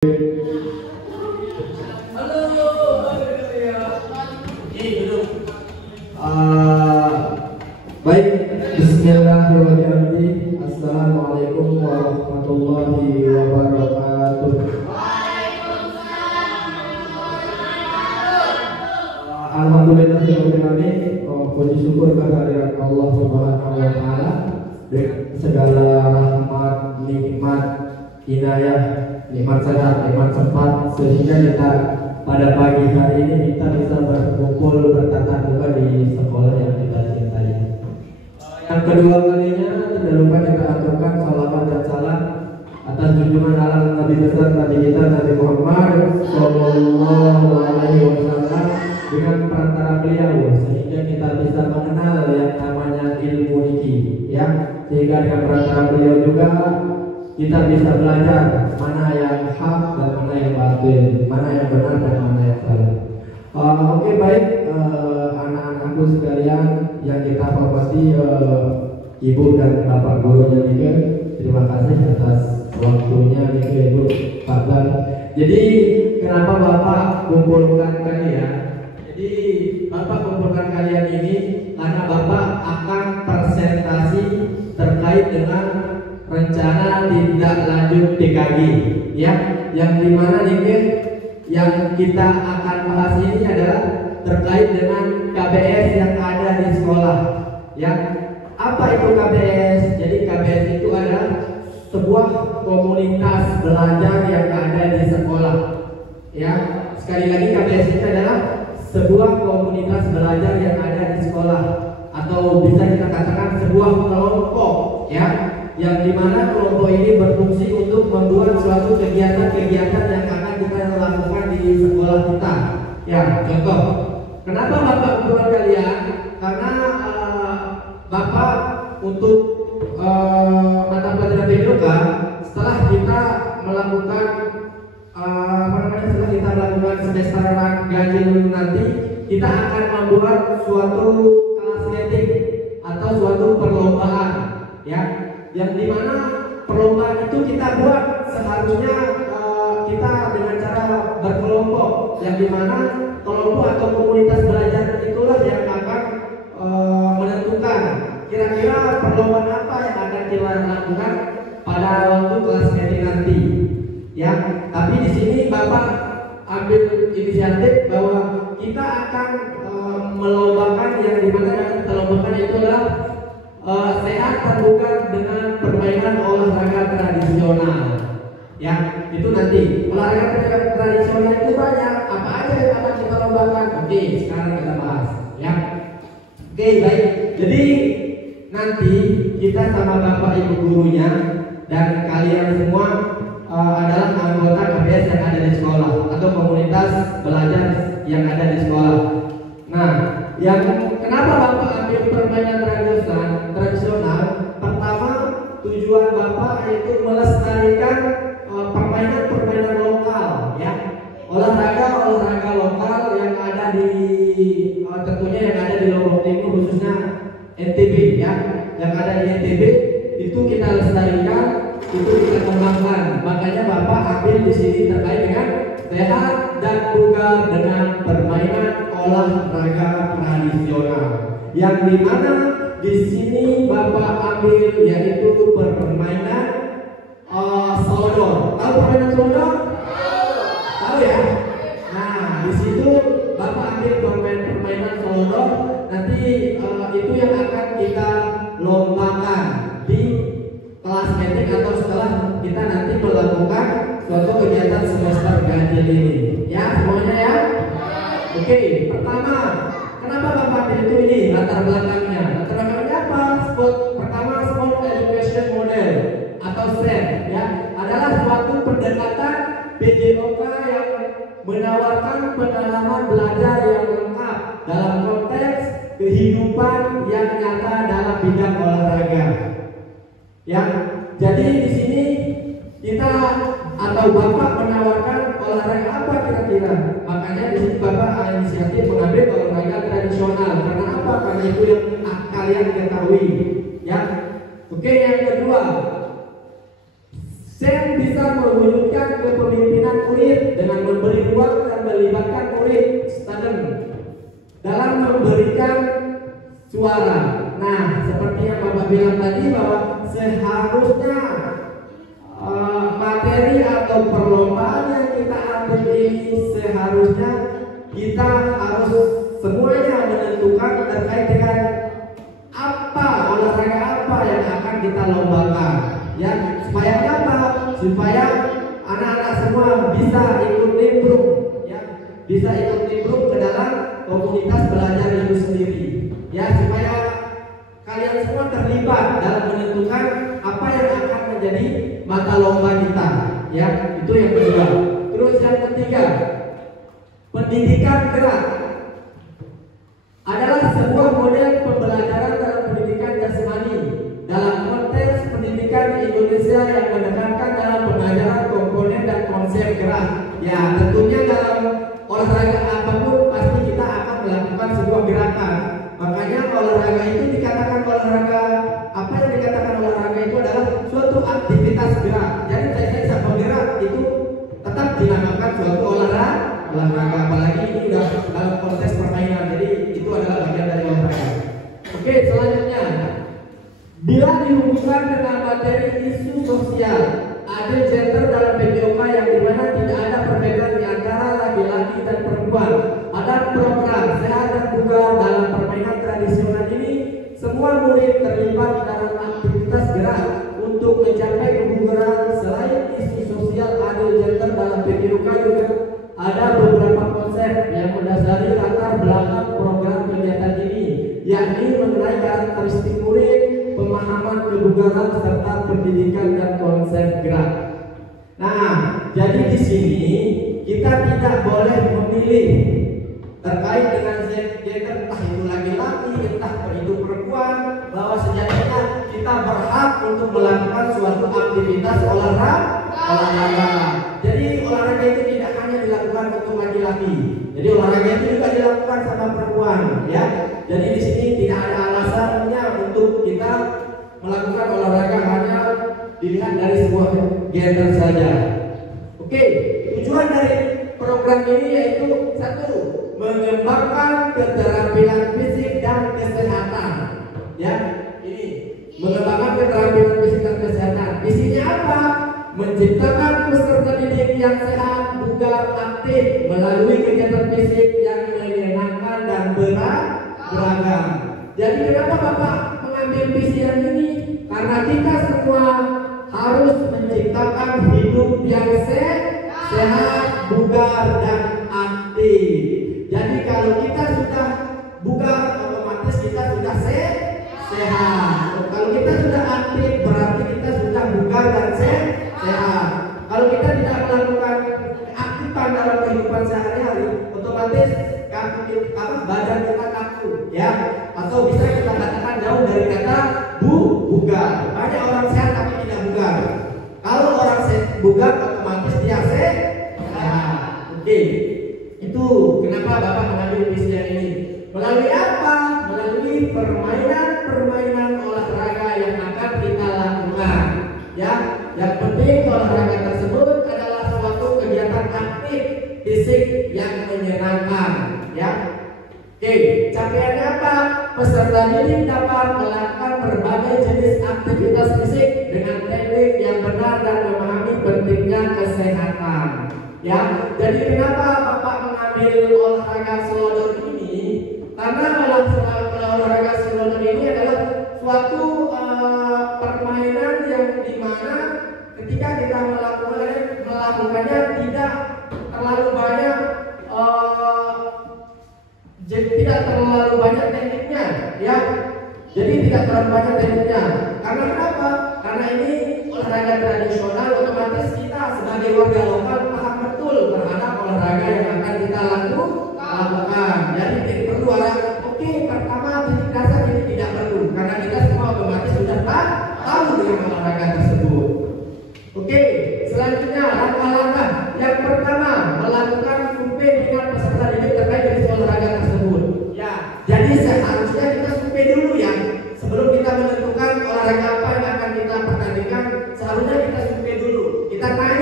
Baik, bismillahirrahmanirrahim. Assalamualaikum warahmatullahi wabarakatuh. Alhamdulillahirrahmanirrahim. Puji syukur kehadirat Allah Subhanahu wa Ta'ala, segala rahmat, nikmat, inayah, nikmat sehat, nikmat sempat, sehingga kita pada pagi hari ini kita bisa berkumpul bertatap muka di sekolah yang kita cintai. Yang kedua kalinya tidak lupa kita aturkan salawat dan salam atas junjungan alam Nabi besar Nabi kita Nabi Muhammad Sallallahu Alaihi Wasallam dengan perantara beliau, sehingga kita bisa mengenal yang namanya ilmu ini, ya. Sehingga dengan perantara beliau juga kita bisa belajar mana yang hak dan mana yang batil, mana yang benar dan mana yang salah. Oke, baik, anak-anakku sekalian yang kita hormati, ibu dan bapak gurunya nih, terima kasih atas waktunya nih ibu, Pak. Jadi kenapa bapak kumpulkan kalian? Jadi bapak kumpulkan kalian ini karena bapak akan presentasi terkait dengan rencana tindak lanjut PKG, ya, yang dimana nih yang kita akan bahas ini adalah terkait dengan KBS yang ada di sekolah, ya. Apa itu KBS? Jadi KBS itu adalah sebuah komunitas belajar yang ada di sekolah, ya. Sekali lagi, KBS ini adalah sebuah komunitas belajar yang ada di sekolah, atau bisa kita katakan sebuah kelompok, ya, yang dimana kelompok ini berfungsi untuk membuat suatu kegiatan-kegiatan yang akan kita lakukan di sekolah kita. Ya, contoh, kenapa bapak kumpulkan kalian? Karena bapak untuk mata pelajaran PKK, setelah kita melakukan setelah kita melakukan semester ganjil nanti, kita akan membuat suatu kelas meeting atau suatu perlombaan, ya, yang dimana perlombaan itu kita buat seharusnya kita dengan cara berkelompok, yang dimana kelompok atau komunitas belajar itulah yang akan menentukan kira-kira perlombaan apa yang akan kita lakukan pada waktu kelas meeting nanti, ya. Tapi di sini bapak ambil inisiatif bahwa kita akan melombakan, yang dimana yang kita lombakan itu adalah sehat terbuka dengan permainan olahraga tradisional, ya. Itu nanti olahraga tradisional itu banyak, apa aja yang akan kita lombakan. Oke, sekarang kita bahas, ya. Oke, baik. Jadi nanti kita sama bapak ibu gurunya dan kalian semua adalah anggota KBS yang ada di sekolah atau komunitas belajar yang ada di sekolah. Nah, yang kenapa bapak ambil permainan tradisional? Pertama, tujuan bapak yaitu melestarikan permainan-permainan lokal, ya, olahraga lokal yang ada di tentunya yang ada di Lombok Timur, khususnya NTB, ya, yang ada di NTB itu kita lestarikan, itu kita kembangkan. Makanya bapak ambil di sini terkait dengan sehat dan bugar dengan permainan olahraga tradisional, yang dimana di sini bapak ambil yaitu permainan solodor. Tahu permainan solodor? Tahu, ya? Nah, di situ bapak ambil permainan solodor. Nanti itu yang akan kita lombakan di kelas meeting atau setelah kita nanti melakukan suatu kegiatan semester ganjil ini, ya, semuanya, ya. Oke, pertama, kenapa bapak itu ini latar belakangnya? Latar belakangnya apa? Pertama, Sport Education Model atau SEM, ya, adalah suatu pendekatan PJOK yang menawarkan pengalaman belajar yang lengkap dalam konteks kehidupan yang nyata dalam bidang olahraga, ya. Jadi di sini kita atau bapak menawarkan olahraga apa kira-kira? Makanya di sini bapak inisiatif mengambil olahraga tradisional. Karena apa? Karena itu yang kalian ketahui, ya. Oke, yang kedua, SEM bisa bisa mewujudkan kepemimpinan murid dengan memberi ruang dan melibatkan murid student dalam memberikan suara. Nah, seperti yang Bapak bilang tadi bahwa seharusnya materi atau perlombaan yang kita ambil ini seharusnya kita harus semuanya menentukan terkait dengan apa olahraga apa yang akan kita lombakan, ya, supaya apa? Supaya anak-anak semua bisa ikut nimbrung, ya, bisa ikut nimbrung ke dalam komunitas belajar itu sendiri, ya, supaya kalian semua terlibat dalam menentukan apa yang akan menjadi mata lomba kita, ya. Itu yang kedua. Terus yang ketiga, pendidikan gerak adalah sebuah model pembelajaran dalam pendidikan jasmani dalam konteks pendidikan di Indonesia yang menekankan dalam pengajaran komponen dan konsep gerak. Ya, tentunya dalam olahraga apapun pasti kita akan melakukan sebuah gerakan. Makanya olahraga itu dikatakan olahraga, apa yang dikatakan olahraga itu adalah suatu aktivitas gerak. Jadi saya bergerak itu tetap dinamakan suatu olahraga, apalagi ini sudah dalam konteks permainan, jadi itu adalah bagian dari olahraga. Oke, selanjutnya, bila dihubungkan dengan materi isu sosial, ada gender dalam PPOK yang dimana tidak ada perbedaan di antara laki-laki dan perempuan. Ada program sehat dan bugar dalam permainan tradisional ini. Semua murid terlibat dalam aktivitas gerak untuk mencapai kebugaran. Selain isu sosial adil gender dalam PPOK juga ada beberapa konsep yang mendasari latar belakang program kegiatan ini, yakni mengenai karakteristik murid, pemahaman kebugaran serta pendidikan dan konsep gerak. Nah, jadi di sini kita tidak boleh memilih terkait dengan gender, entah itu laki-laki, entah itu perempuan, bahwa sejatinya kita berhak untuk melakukan suatu aktivitas olahraga. Jadi olahraga itu tidak hanya dilakukan untuk laki-laki. Jadi olahraga itu juga dilakukan sama perempuan, ya. Jadi di sini tidak ada alasannya untuk kita melakukan olahraga hanya dilihat dari sebuah gender saja. Oke, tujuan dari program ini yaitu satu, mengembangkan keterampilan fisik dan kesehatan, ya. Ini mengembangkan keterampilan fisik dan kesehatan. Visinya apa? Menciptakan peserta didik yang sehat, bugar, aktif melalui kegiatan fisik yang menyenangkan dan beragam. Jadi kenapa Bapak mengambil visi yang ini? Karena kita semua harus menciptakan hidup yang sehat, bugar, dan aktif. Jadi kalau kita sudah bugar, otomatis kita sudah sehat. Kalau kita sudah aktif, berarti kita sudah bugar dan sehat. Kalau kita tidak melakukan keaktifan dalam kehidupan sehari-hari, otomatis badan kita kaku, ya. Atau bisa kita katakan jauh dari kata bugar. Banyak orang sehat tapi tidak bugar. Kalau orang bugar, otomatis dia sehat. Oke, itu kenapa Bapak mengambil visi yang ini. Melalui apa? Melalui permainan olahraga yang akan kita lakukan, ya. Yang penting olahraga tersebut adalah suatu kegiatan aktif fisik yang menyenangkan, ya. Oke, capaiannya apa? Peserta didik dapat melakukan berbagai jenis aktivitas fisik dengan teknik yang benar dan memahami pentingnya kesehatan, ya. Jadi kenapa Bapak mengambil olahraga selodor ini? Karena olahraga selodor ini adalah suatu permainan yang dimana ketika kita melakukannya tidak terlalu banyak tekniknya, ya. Jadi tidak terlalu banyak tekniknya. Karena kenapa? Karena ini olahraga tradisional, otomatis kita sebagai warga lokal paham betul terhadap olahraga yang akan kita lakukan. Jadi tidak perlu pertama titik dasar ini tidak perlu, karena kita semua otomatis sudah tahu dengan olahraga tersebut. Oke, selanjutnya langkah-langkah. Yang pertama, melakukan survei dengan peserta didik terkait dengan olahraga tersebut. Ya, jadi seharusnya kita survei dulu, ya. Sebelum kita menentukan olahraga apa yang akan kita pertandingkan, seharusnya kita survei dulu. Kita tanya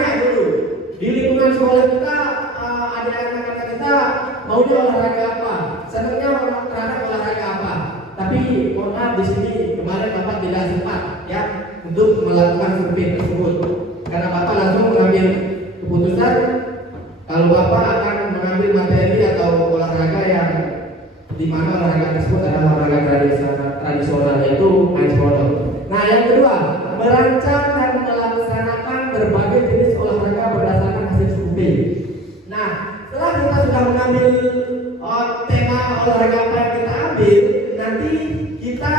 sekolah kita, adik-adik kata kita maunya olahraga apa, senangnya terhadap olahraga apa. Tapi mohon maaf di sini kemarin Bapak tidak sempat ya untuk melakukan survei tersebut, karena Bapak langsung mengambil keputusan kalau Bapak akan mengambil materi atau olahraga yang di mana olahraga tersebut adalah olahraga tradisional, yaitu ice polo. Nah, yang kedua, merancang dan melaksanakan berbagai jenis olahraga berdasarkan hasil survei. Nah, setelah kita sudah mengambil tema olahraga apa yang kita ambil, nanti kita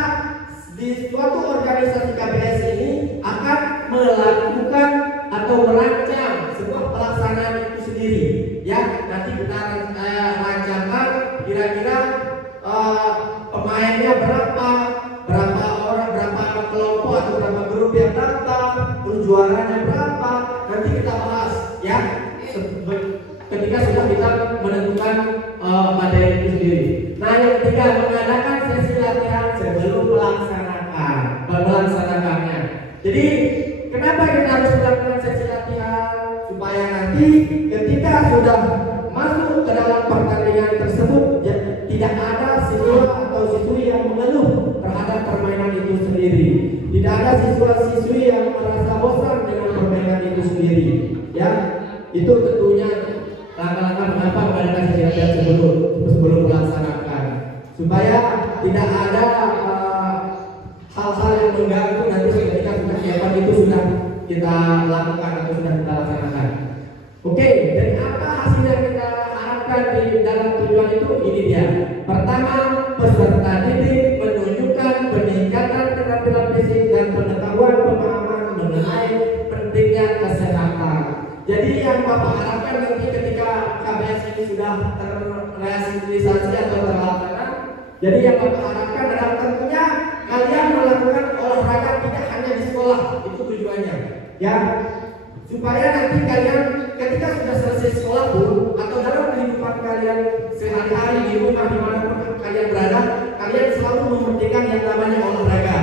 di suatu organisasi KBS ini akan melakukan atau merancang sebuah pelaksanaan itu sendiri. Ya, nanti kita rancangkan kira-kira pemainnya berapa orang, berapa kelompok atau berapa grup yang datang, terus juaranya berapa, nanti kita bahas ya ketika sudah kita menentukan materi itu sendiri. Nah, yang ketiga, mengadakan sesi latihan sebelum melaksanakannya. Jadi kenapa kita harus melakukan sesi latihan? Supaya nanti ketika sudah masuk ke dalam pertandingan tersebut ya, tidak ada siswa atau siswi yang mengeluh terhadap permainan itu sendiri. Tidak ada siswa-siswi yang merasa bosan dengan permainan itu sendiri. Ya, itu tentunya langkah-langkah mengapa mengadakan sesi latihan sebelum melaksanakan, supaya tidak ada hal-hal yang mengganggu nanti ketika kegiatan itu sudah kita lakukan atau sudah kita laksanakan. Oke, dan apa hasil yang kita harapkan di dalam tujuan itu? Ini dia. Pertama, peserta didik menunjukkan peningkatan keterampilan fisik dan pengetahuan pemahaman mengenai pentingnya kesehatan. Jadi yang Bapak harapkan nanti ketika KBS ini sudah terrealisasi atau terlaksana, jadi yang Bapak harapkan adalah tentunya kalian melakukan olahraga tidak hanya di sekolah, itu tujuannya. Ya, supaya nanti kalian ketika sudah selesai sekolah pun atau dalam kehidupan kalian sehari-hari di rumah dimanapun kalian berada, kalian selalu mementingkan yang namanya olahraga.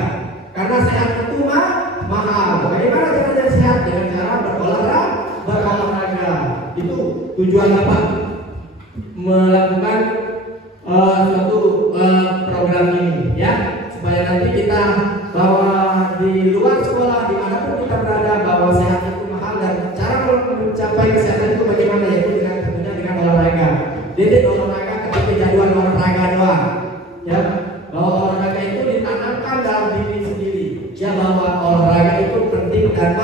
Karena sehat itu mahal. Bagaimana caranya sehat? Dengan cara berolahraga. Itu tujuan Bapak melakukan suatu program ini, ya, supaya nanti kita bahwa di luar sekolah dimanapun kita berada bahwa sehat itu mahal dan cara mencapai kesehatan itu bagaimana, yaitu dengan tentunya dengan olahraga. Didik olahraga ketika jadwal olahraga doang, ya, bahwa olahraga itu ditanamkan dalam diri sendiri, ya, bahwa olahraga itu penting dan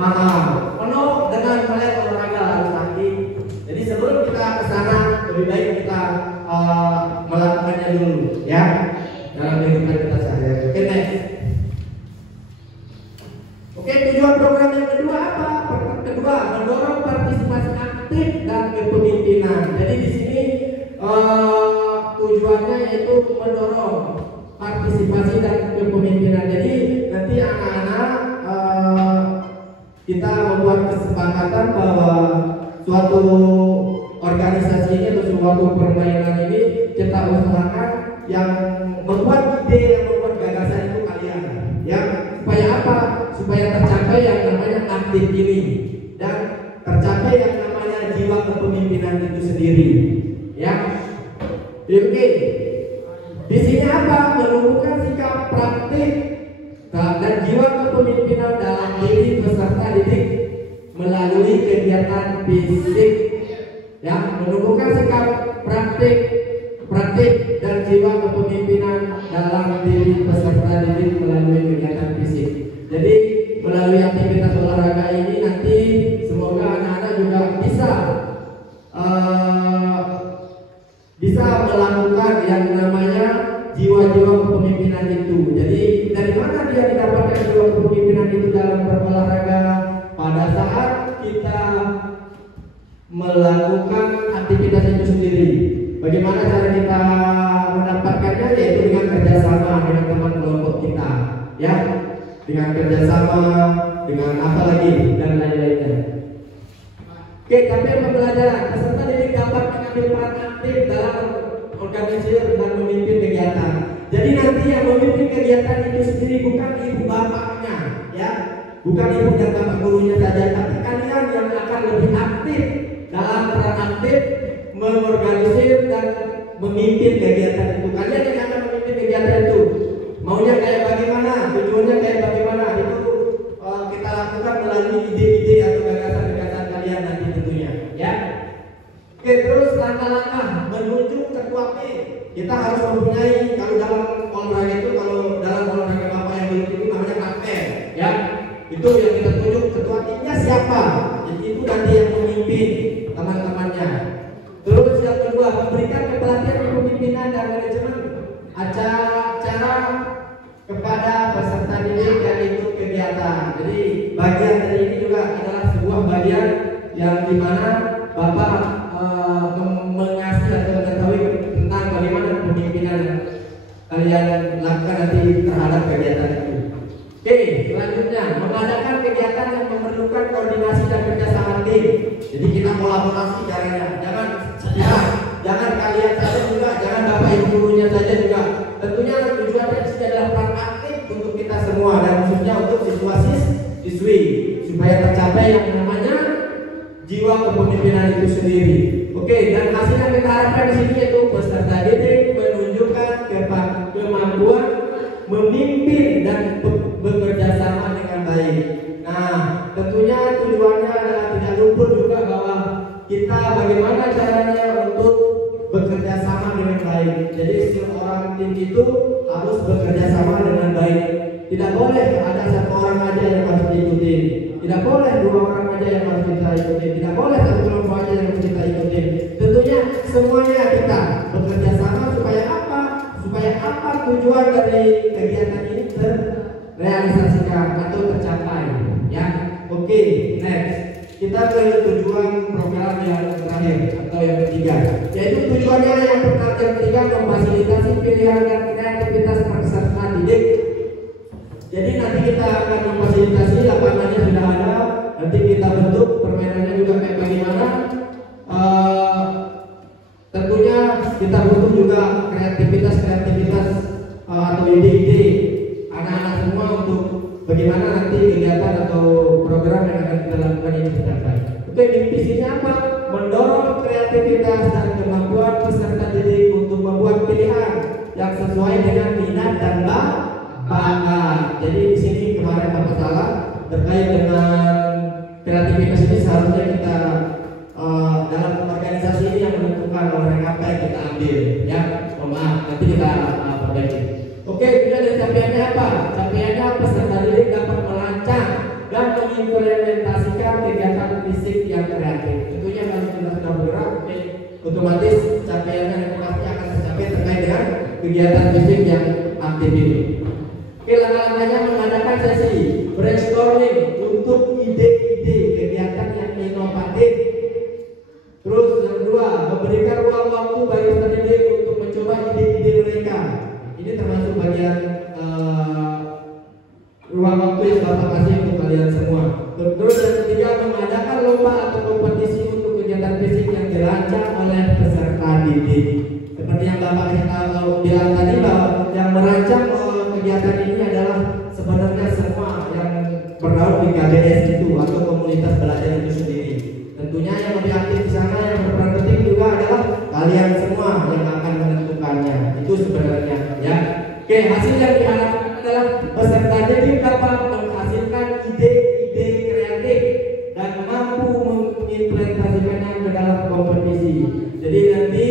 mahal. Penuh dengan melihat olahraga harus aktif. Jadi sebelum kita ke sana lebih baik kita melakukannya dulu, ya, dalam kehidupan kita sehari-hari. Oke, next. Oke, tujuan program yang kedua apa? Kedua, mendorong partisipasi aktif dan kepemimpinan. Jadi di sini tujuannya yaitu mendorong partisipasi dan kepemimpinan. Jadi nanti anak-anak kita membuat kesepakatan bahwa suatu organisasi ini atau suatu permainan ini kita usahakan yang membuat ide, yang membuat gagasan itu kalian, ya, supaya apa? Supaya tercapai yang namanya aktif ini dan tercapai yang namanya jiwa kepemimpinan itu sendiri, ya. Oke, di sini apa? Menumbuhkan sikap praktik dan jiwa kepemimpinan dalam diri peserta didik melalui kegiatan fisik, ya, menumbuhkan sikap praktik dan jiwa kepemimpinan dalam diri peserta didik melalui kegiatan fisik. Jadi melalui aktivitas olahraga ini nanti semoga anak-anak juga bisa melakukan yang namanya jiwa-jiwa kepemimpinan itu. Jadi dari mana dia didapatkan jiwa kepemimpinan itu dalam berolahraga? Pada saat kita melakukan aktivitas itu sendiri. Bagaimana cara kita mendapatkannya? Yaitu dengan kerjasama dengan teman kelompok kita, ya, dengan kerjasama, dengan apa lagi dan lain-lainnya. Oke, tapi pembelajaran peserta didik dapat mengambil peran aktif dalam organisir dan memimpin kegiatan. Jadi nanti yang memimpin kegiatan itu sendiri bukan ibu bapaknya, ya, bukan ibu dan bapak gurunya saja, tapi kalian yang akan lebih aktif dalam peran aktif mengorganisir dan memimpin kegiatan itu. Kalian yang akan memimpin kegiatan itu, maunya kayak bagaimana, tujuannya kayak bagaimana, itu kita lakukan melalui ide-ide atau gagasan-gagasan kalian nanti tentunya, ya. Oke, terus langkah-langkah menuju ketua P. Kita harus mempunyai, kalau dalam olahraga itu, kalau dalam olahraga bapak yang dulu itu namanya kapten, ya. Itu yang kita tunjuk ketua timnya siapa. Jadi itu nanti yang memimpin teman-temannya. Terus yang kedua, memberikan kepelatihan kepemimpinan dan manajemen acara kepada peserta didik yang ikut kegiatan. Jadi bagian dari ini juga adalah sebuah bagian yang dimana bapak mengasih atau mengetahui tentang bagaimana kepemimpinan kalian lakukan nanti terhadap kegiatan itu. Oke, selanjutnya mengadakan kegiatan yang memerlukan koordinasi dan kerjasama tim. Jadi kita kolaborasi caranya, jangan kalian saja juga, jangan bapak ibu gurunya saja juga. Tentunya tujuannya adalah peran aktif untuk kita semua dan khususnya untuk siswa-siswi supaya tercapai yang namanya jiwa kepemimpinan itu sendiri. Oke, dan hasil yang kita harapkan di sini yaitu peserta didik menunjukkan kemampuan memimpin dan bekerja sama dengan baik. Nah, tentunya tujuannya adalah tidak luput juga bahwa kita bagaimana caranya untuk bekerja sama dengan baik. Jadi seorang tim itu harus bekerja sama dengan baik. Tidak boleh ada satu orang aja yang harus diikuti. Tidak boleh dua orang aja yang harus kita ikuti. Tidak boleh satu kelompok aja yang harus kita ikuti. Tentunya semuanya kita bekerja sama supaya apa? Supaya apa tujuan dari kegiatan ini terrealisasikan atau tercapai, ya. Oke, next. Kita ke tujuan program yang terakhir atau yang ketiga, yaitu tujuannya yang ketiga memfasilitasi pilihan dan kreativitas peserta didik. Jadi nanti kita akan memfasilitasi, lapangannya sudah ada, nanti kita bentuk permainannya juga kayak bagaimana. Tentunya kita butuh juga kreativitas atau ide-ide anak-anak semua untuk bagaimana nanti kegiatan atau program yang akan kita lakukan ini tercapai. Oke, visinya apa? Mendorong kreativitas dan kemampuan peserta didik untuk membuat pilihan yang sesuai dengan minat dan bakat. Jadi di sini kemarin Bapak salah terkait dengan kreativitas ini seharusnya kita dalam organisasi ini yang menentukan olahraga apa yang kita ambil, ya. Maaf, nanti kita perbaiki. Oke, kemudian dari capaiannya apa? Capaiannya peserta didik dapat merancang dan mengimplementasikan kegiatan fisik yang kreatif. Tentunya kalau kita sudah bergerak, otomatis capaiannya pasti akan tercapai terkait dengan kegiatan fisik yang aktif ini. Oke, langkah-langkahnya mengadakan sesi brainstorming untuk ide-ide kegiatan yang inovatif. Terus yang kedua, memberikan ruang waktu bagi peserta didik untuk mencoba ide-ide mereka. Ini termasuk bagian ruang waktu yang Bapak kasih untuk kalian semua. Terus yang ketiga, mengadakan lomba atau kompetisi untuk kegiatan fisik yang dirancang oleh peserta didik. Seperti yang Bapak bilang tadi, bahwa yang merancang kegiatan ini adalah sebenarnya semua yang bernaung di KBS itu atau komunitas belajar itu sendiri. Tentunya yang lebih aktif di sana yang berperan penting juga adalah kalian semua yang akan menentukannya. Itu sebenarnya, ya. Oke, hasil yang diharapkan adalah peserta didik dapat menghasilkan ide-ide kreatif dan mampu mengimplementasikannya ke dalam kompetisi. Jadi nanti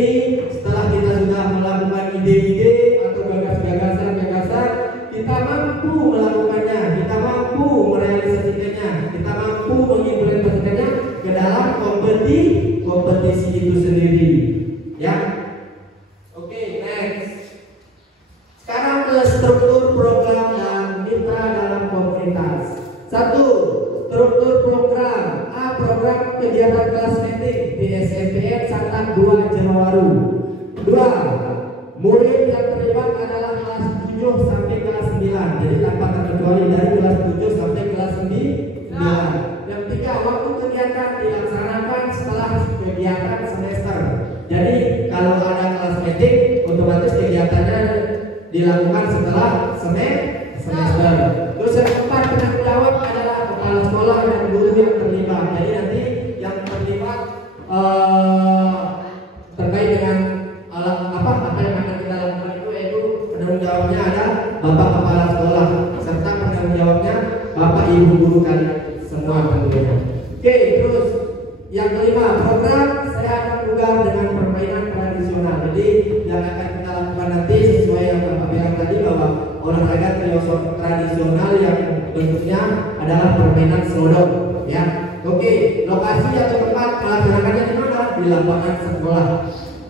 setelah kita sudah melakukan ide-ide atau gagasan, kita mampu melakukannya, kita mampu merealisasikannya, kita mampu mengimplementasikannya ke dalam kompetisi itu sendiri, ya. Oke, next. Sekarang ke struktur program yang mitra dalam komunitas. 1. Struktur program. A. Program kegiatan kelas meeting di SMPN Santan 2 Jawaru. 2. Murid yang terlibat adalah kelas 7 sampai kelas 9. Jadi tanpa terkecuali dari kelas 7 sampai kelas 9. Yang 3. Waktu kegiatan dilaksanakan setelah kegiatan semester. Jadi kalau ada kelas meeting, otomatis kegiatannya dilakukan setelah semester. Terus yang keempat, penanggung jawab adalah kepala sekolah dan guru yang terlibat. Jadi nanti yang terlibat terkait dengan apa yang akan kita lakukan itu, yaitu penanggung jawabnya ada Bapak Kepala Sekolah serta penanggung jawabnya Bapak Ibu guru kalian semua tentunya. Oke, terus yang kelima, program sehat bugar dengan permainan tradisional. Jadi yang akan kita lakukan nanti sesuai yang Bapak bilang tadi, bahwa olahraga tradisional yang bentuknya adalah permainan slodok, ya. Oke, lokasi atau tempat melaksanakannya di mana? Di lapangan sekolah.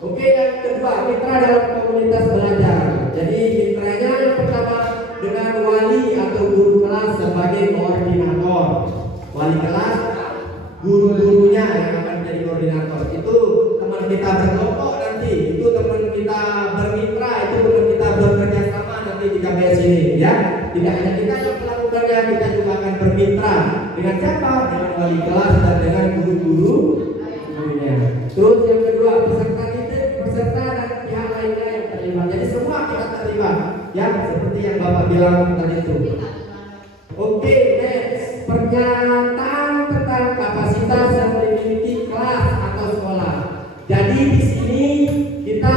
Oke, yang kedua, mitra dalam komunitas belajar. Jadi mitranya yang pertama dengan wali atau guru kelas sebagai koordinator. Wali kelas, guru-gurunya yang akan menjadi koordinator. Itu teman kita berkelompok nanti, itu teman kita bermitra, itu teman kita bekerja sama nanti di KBS ini, ya. Tidak hanya kita yang melakukannya, kita juga akan bermitra dengan siapa? Dengan wali kelas dan dengan guru-guru gurunya. Terus yang kedua, peserta didik, peserta dan pihak lainnya yang terlibat. Jadi semua kita terlibat, ya, seperti yang Bapak bilang tadi itu. Oke, next, pernyataan tentang kapasitas yang dimiliki kelas atau sekolah. Jadi di sini kita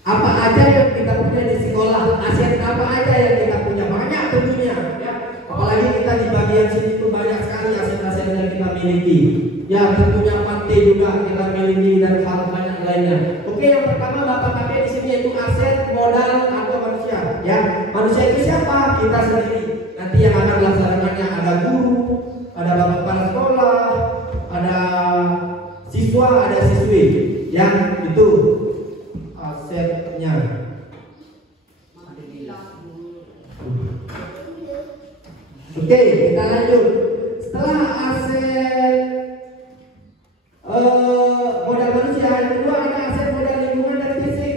apa aja yang kita punya di sekolah, aset apa aja yang kita punya, banyak tentunya, ya. Apalagi kita di bagian sini itu banyak sekali aset-aset yang kita miliki. Ya, tentunya panti juga kita miliki dan hal banyak lainnya. Oke, yang pertama Bapak pakai di sini yaitu aset, modal atau manusia. Ya, manusia itu siapa? Kita sendiri. Nanti yang akan melaksanakannya ada guru, ada Bapak Kepala Sekolah, ada siswa, ada siswi. Ya, itu asetnya. Oke, kita lanjut. Setelah aset modal manusia, yang kedua ada aset modal lingkungan dan fisik.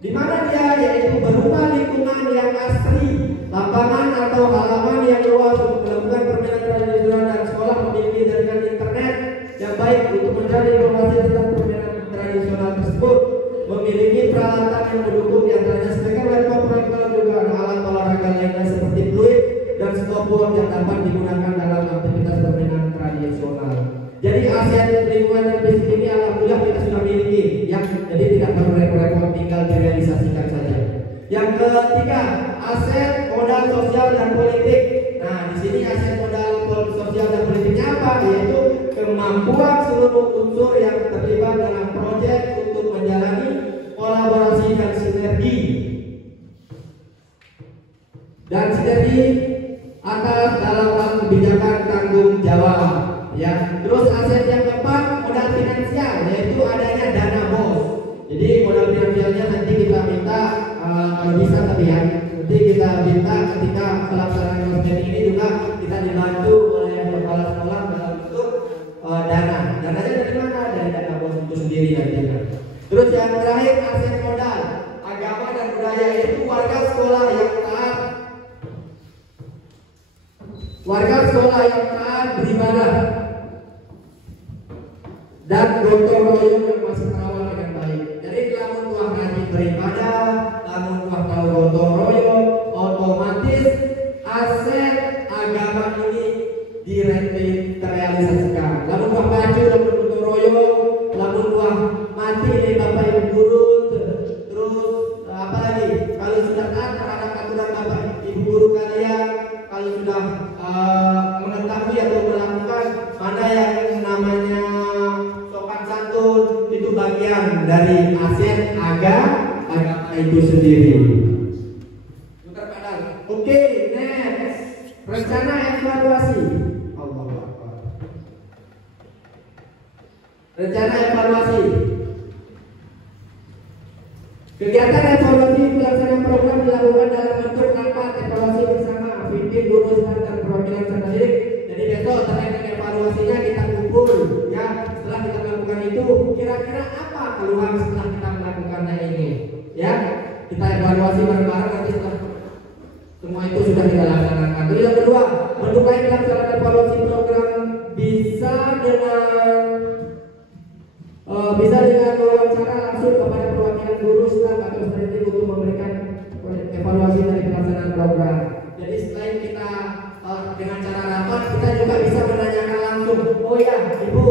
Di mana dia? Yaitu berupa lingkungan yang asli, lapangan atau halaman yang luas untuk melakukan permainan tradisional, dan sekolah memiliki jaringan internet yang baik untuk mencari informasi tentang permainan tradisional tersebut. Memiliki peralatan yang mendukung, diantaranya speaker, laptop, proyektor, juga alat olahraga lainnya seperti fluid dan stopwatch yang dapat digunakan dalam aktivitas permainan tradisional. Jadi aset lingkungan dan fisik ini alhamdulillah kita sudah miliki, ya. Jadi tidak perlu repot-repot, tinggal direalisasikan saja. Yang ketiga, aset modal sosial dan politik. Nah, di sini aset modal sosial dan politiknya apa? Yaitu kemampuan seluruh unsur yang terlibat dalam proyek untuk menjalani kolaborasi dan sinergi. Dan sinergi atas dalam hal kebijakan tanggung jawab, ya. Terus aset yang keempat, modal finansial, yaitu adanya dana BOS. Jadi modal finansialnya nanti kita minta kalau bisa, tapi ya nanti kita minta ketika pelaksanaan proyek ini juga kita dibantu oleh kepala sekolah dalam bentuk dana. Dananya dari mana? Dari dana BOS itu sendiri nantinya. Terus yang terakhir, aset modal agama dan budaya, yaitu warga sekolah yang taat. Warga sekolah yang taat beribadah dan gotong royong yang masih terawal dengan baik. Jadi lamun tuah rajin beribadah, lamun tuah tahu gotong royong, otomatis aset agama ini terrealisasikan. Lamun tuah maju dan gotong royong, lamun tuah mati nih Bapak Ibu guru, terus apalagi kalau sudah taat terhadap aturan Bapak Ibu guru kalian, kalau sudah mengetahui atau melakukan mana yang namanya sopan santun, itu bagian dari aset agama itu sendiri. Oke, next, rencana evaluasi. Allahu Akbar. Rencana evaluasi. Kegiatan evaluasi pelaksanaan program dilakukan dalam bentuk rapat evaluasi bersama pimpin guru dan perwakilan peserta didik. Jadi besok terkait evaluasinya kita kumpul, ya. Setelah kita melakukan itu, kira-kira apa keluhan setelah kita melakukannya ini, ya. Kita evaluasi bareng-bareng nanti setelah semua itu sudah kita laksanakan. Terus yang kedua, mendukung pelaksanaan evaluasi program bisa dengan wawancara langsung kepada perwakilan guru, staf atau peserta untuk memberikan evaluasi dari pelaksanaan program. Jadi selain kita dengan cara rapat kita juga bisa menanyakan langsung. Oh ya, Ibu,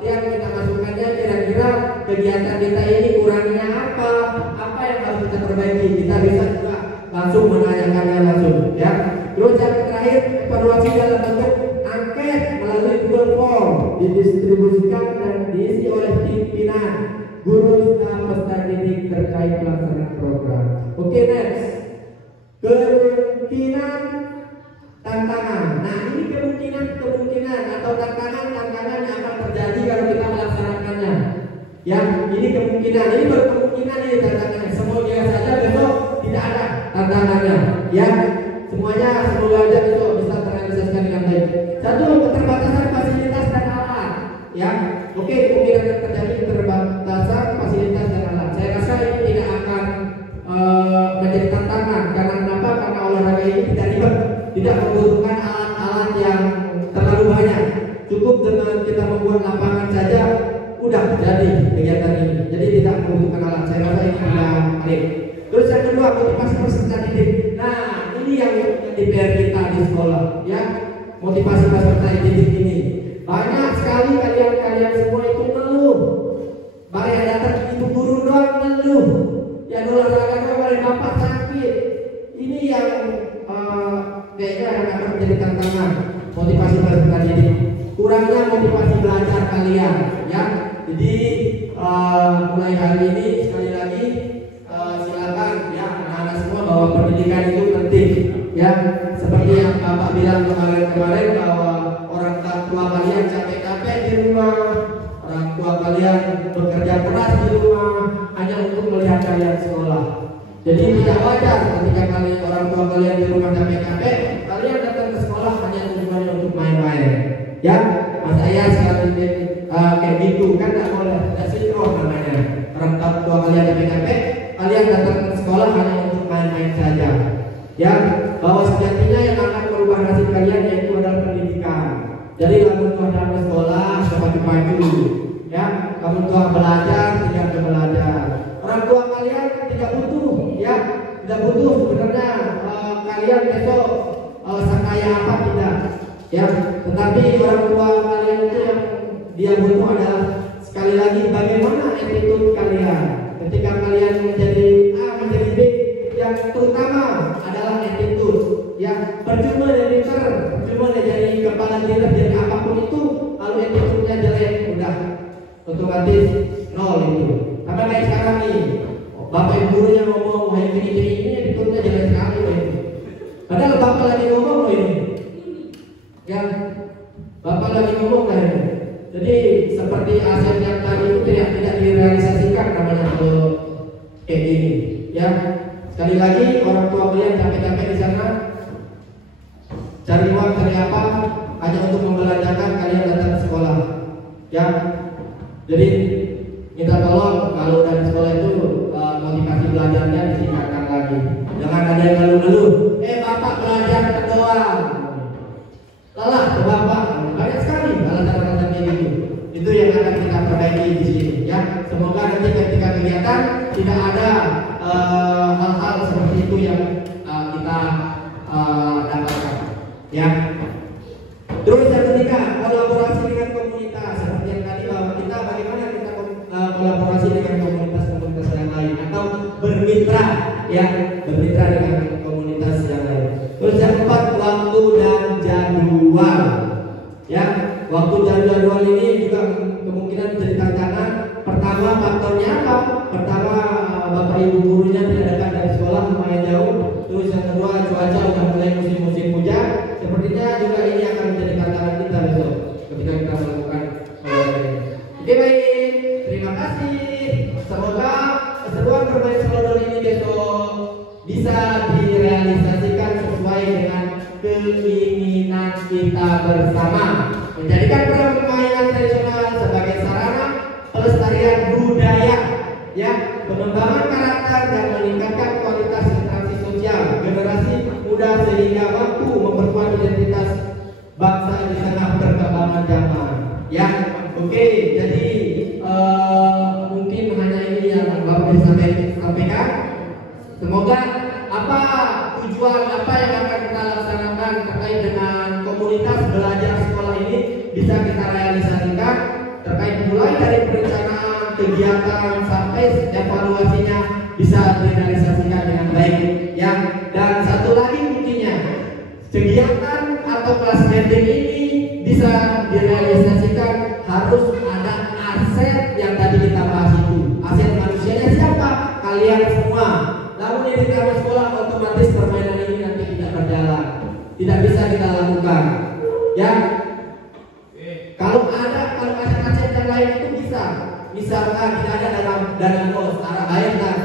yang kita masukkannya kira-kira kegiatan kita ini kurangnya apa yang harus kita perbaiki. Kita bisa juga langsung menanyakannya langsung, ya. Terus yang terakhir, evaluasi dalam bentuk angket melalui Google Form didistribusikan dan diisi oleh pimpinan, guru, staf, peserta didik terkait pelaksanaan program. Oke, next. Kemungkinan tantangan. Nah, ini kemungkinan atau tantangan yang akan terjadi kalau kita melaksanakannya. Ya, ini kemungkinan. Ini berkemungkinan ini tantangannya. Semoga saja besok tidak ada tantangannya. Ya, semuanya semoga aja besok bisa terrealisasikan dengan baik. Satu, keterbatasan fasilitas dan alat. Ya, oke, kemungkinan yang terjadi keterbatasan fasilitas dan alat. Saya rasa ini tidak akan menjadi tantangan. Karena kenapa? Karena olahraga ini tidak membutuhkan alat-alat yang terlalu banyak. Cukup dengan kita membuat lapangan saja udah jadi kegiatan ini. Jadi tidak membutuhkan alat. Saya rasa ini tidak baik. Terus yang kedua, motivasi peserta didik. Nah, ini yang di PR kita di sekolah, ya. Motivasi peserta didik ini. Banyak sekali kalian semua itu ngeluh. Barang yang datang ibu guru doang ngeluh. Yang olahraga doang oleh bapak sakit. Ini yang kayaknya akan menjadi tantangan motivasi peserta didik. Kurangnya motivasi belajar kalian, ya. Jadi mulai hari ini sekali lagi silakan ya anak-anak semua bahwa pendidikan itu penting, ya. Seperti yang Bapak bilang kemarin bahwa orang tua kalian capek-capek di rumah, orang tua kalian bekerja keras di rumah hanya untuk melihat kalian sekolah. Jadi tidak wajar ketika orang tua kalian di rumah capek-capek, kalian datang ke sekolah hanya tujuannya untuk main-main. Ya, mas ayah sekali kayak gitu kan tidak boleh, tidak sinkron namanya. Orang tua kalian capek-capek, kalian datang ke sekolah hanya untuk main-main saja. Ya, bahwa sejatinya yang akan merubah nasib kalian yaitu adalah pendidikan. Jadi kamu tua dalam sekolah sepatu-patu, ya, kamu tua belajar tidak belajar. Orang tua kalian tidak butuh, ya, tidak butuh sebenarnya kalian besok sekaya apa tidak, ya. Tetapi orang tua kalian itu yang dia butuh adalah sekali lagi bagaimana attitude kalian ketika kalian menjadi A menjadi B, yang terutama adalah attitude. Ya, percuma jadi kepala dinas jadi apapun itu, kalau attitude-nya jelek udah otomatis nol itu. Tapi kayak sekarang nih, bapak ibu gurunya ngomong wah ini attitude-nya jelek sekali loh itu. Padahal bapak lagi ngomong loh ini, ya, bapak lagi ngomong kan. Jadi seperti aset yang tadi itu tidak direalisasikan namanya kayak gini, ya. Sekali lagi orang tua kalian capek-capek di sana cari uang cari apa hanya untuk membelanjakan kalian datang ke sekolah, ya. Jadi minta tolong kalau dari sekolah itu motivasi belajarnya ditingkatkan lagi. Jangan ada yang ngeluh-ngeluh, bapak belajar doang, lelah ke bapak. Banyak sekali alasan-alasan kayak gitu. Itu yang akan kita perbaiki di sini, ya. Semoga nanti ketika kegiatan tidak ada hal-hal seperti itu yang kita dapatkan, ya. Terus yang ketiga, kolaborasi dengan komunitas. Seperti yang tadi bahwa kita bagaimana kita kolaborasi dengan komunitas yang lain atau bermitra, ya, bermitra dengan komunitas yang lain. Terus yang keempat, waktu dan jadwal, ya. Waktu dan jadwal ini juga kemungkinan menjadi tantangan. Pertama faktornya apa? Pertama bapak ibu gurunya tidak datang dari sekolah lumayan jauh. Terus yang kedua cuaca sudah mulai musim hujan. Sepertinya juga ini akan menjadi tantangan kita besok ketika kita melakukan Oke, baik, terima kasih. Semoga keseruan bermain selodor ini besok bisa direalisasikan sesuai dengan keinginan kita bersama, menjadikan permainan tradisional sebagai sarana pelestarian budaya, ya, pengembangan karakter dan meningkatkan kualitas interaksi sosial generasi muda sehingga mampu memperkuat identitas bangsa di tengah perkembangan zaman, ya. Oke, jadi mungkin hanya ini yang Bapak bisa sampaikan. Semoga apa tujuan apa yang akan kita laksanakan terkait dengan komunitas belajar sekolah ini bisa kita realisasikan, terkait mulai dari perencanaan kegiatan sampai evaluasinya bisa direalisasikan dengan baik ya. Dan satu lagi kuncinya, kegiatan atau kelas meeting ini bisa direalisasikan harus ada aset yang tadi kita bahas itu. Aset manusianya siapa? Kalian semua. Namun di dalam sekolah otomatis permainan ini nanti tidak berjalan, tidak bisa kita lakukan ya. Kalau ada aset yang lain itu bisa, misalkan tidak ada dalam dana bos, arah baik kan.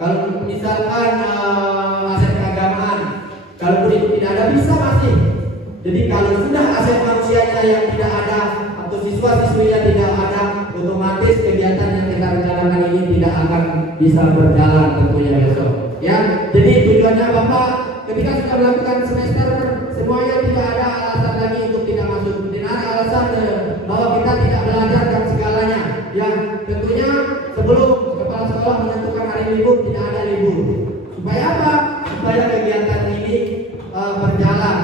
Kalau misalkan aset keagamaan, kalau itu tidak ada bisa masih. Jadi kalau sudah aset manusianya yang tidak ada atau siswa-siswinya tidak ada, otomatis kegiatan yang kita rencanakan ini tidak akan bisa berjalan tentunya besok. Ya, jadi tujuannya Bapak ketika sudah melakukan semester semuanya tidak ada alasan lagi untuk tidak masuk. Tidak ada alasan bahwa kita tidak belajar dan segalanya. Yang tentunya sebelum kepala sekolah menentukan hari libur tidak ada libur. Supaya apa? Supaya kegiatan ini berjalan,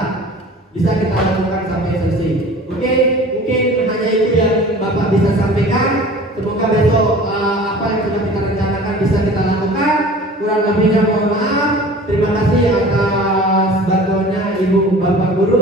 bisa kita lakukan sampai selesai. Oke, mungkin hanya itu yang Bapak bisa sampaikan. Semoga besok apa yang sudah kita rencanakan bisa kita lakukan. Kurang lebihnya mohon maaf. Terima kasih atas bantuannya Ibu Bapak Guru.